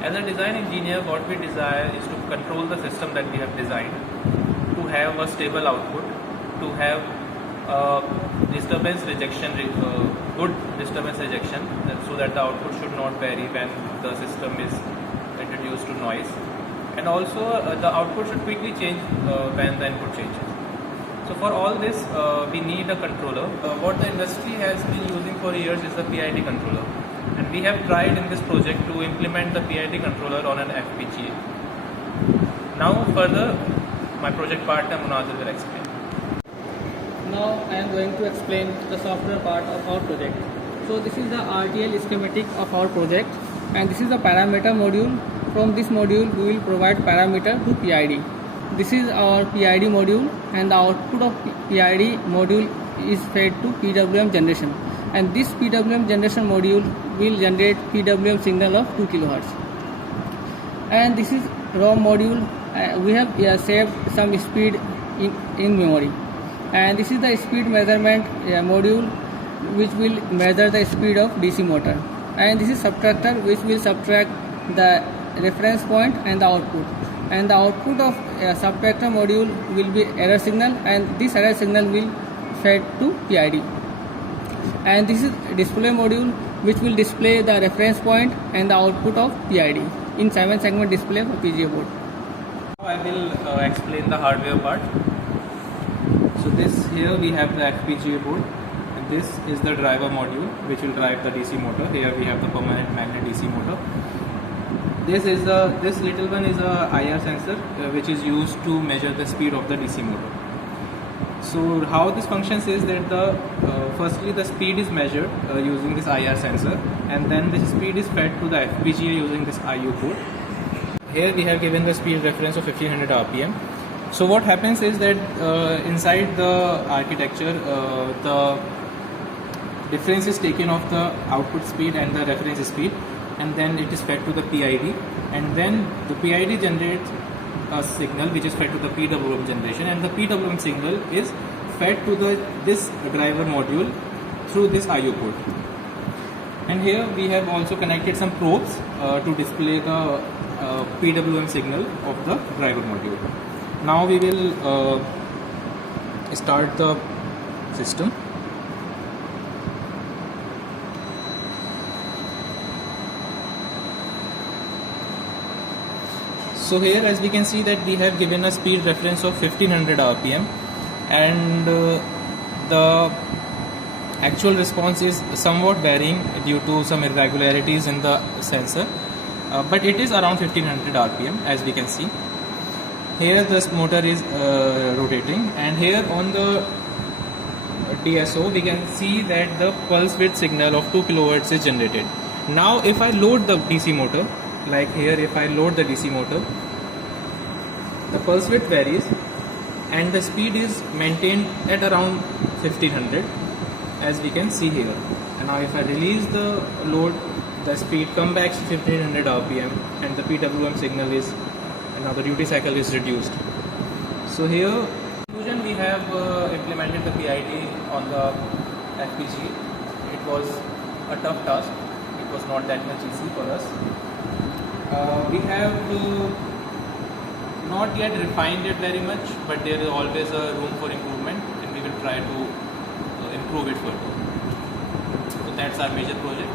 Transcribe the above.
As a design engineer, what we desire is to control the system that we have designed, to have a stable output, to have disturbance rejection, good disturbance rejection, so that the output should not vary when the system is introduced to noise, and also the output should quickly change when the input changes. So for all this, we need a controller. What the industry has been using for years is the PID controller, and we have tried in this project to implement the PID controller on an FPGA. Now further, my project partner Munazir will explain. Now I am going to explain the software part of our project. So this is the RTL schematic of our project, and this is the parameter module. From this module we will provide parameter to PID. This is our PID module, and the output of PID module is fed to PWM generation, and this PWM generation module will generate PWM signal of 2 kHz. And this is ROM module. We have saved some speed in memory, and this is the speed measurement module, which will measure the speed of DC motor, and this is subtractor, which will subtract the reference point and the output, and the output of subtractor module will be error signal, and this error signal will fed to PID. And this is display module, which will display the reference point and the output of PID in 7-segment display of FPGA board. Now I will explain the hardware part. So here we have the FPGA board, and this is the driver module which will drive the DC motor. Here we have the permanent magnet DC motor. This little one is a IR sensor which is used to measure the speed of the DC motor. So how this functions is that firstly the speed is measured using this IR sensor, and then the speed is fed to the FPGA using this IO port. Here we have given the speed reference of 1500 RPM. So what happens is that inside the architecture, the difference is taken of the output speed and the reference speed, and then it is fed to the PID, and then the PID generates a signal which is fed to the PWM generation, and the PWM signal is fed to this driver module through this IO port. And here we have also connected some probes to display the PWM signal of the driver module. Now we will start the system. So here, as we can see, that we have given a speed reference of 1500 RPM, and the actual response is somewhat varying due to some irregularities in the sensor, but it is around 1500 RPM, as we can see. Here this motor is rotating, and here on the DSO we can see that the pulse width signal of 2 kHz is generated. Now if I load the DC motor, like here, if I load the DC motor, the pulse width varies and the speed is maintained at around 1500, as we can see here. And now if I release the load, the speed comes back to 1500 RPM, and the PWM signal is, now the duty cycle is reduced. So here, in conclusion, we have implemented the PID on the FPGA. It was a tough task. It was not that much easy for us. We have not yet refined it very much, but there is always a room for improvement, and we will try to improve it further. So that's our major project.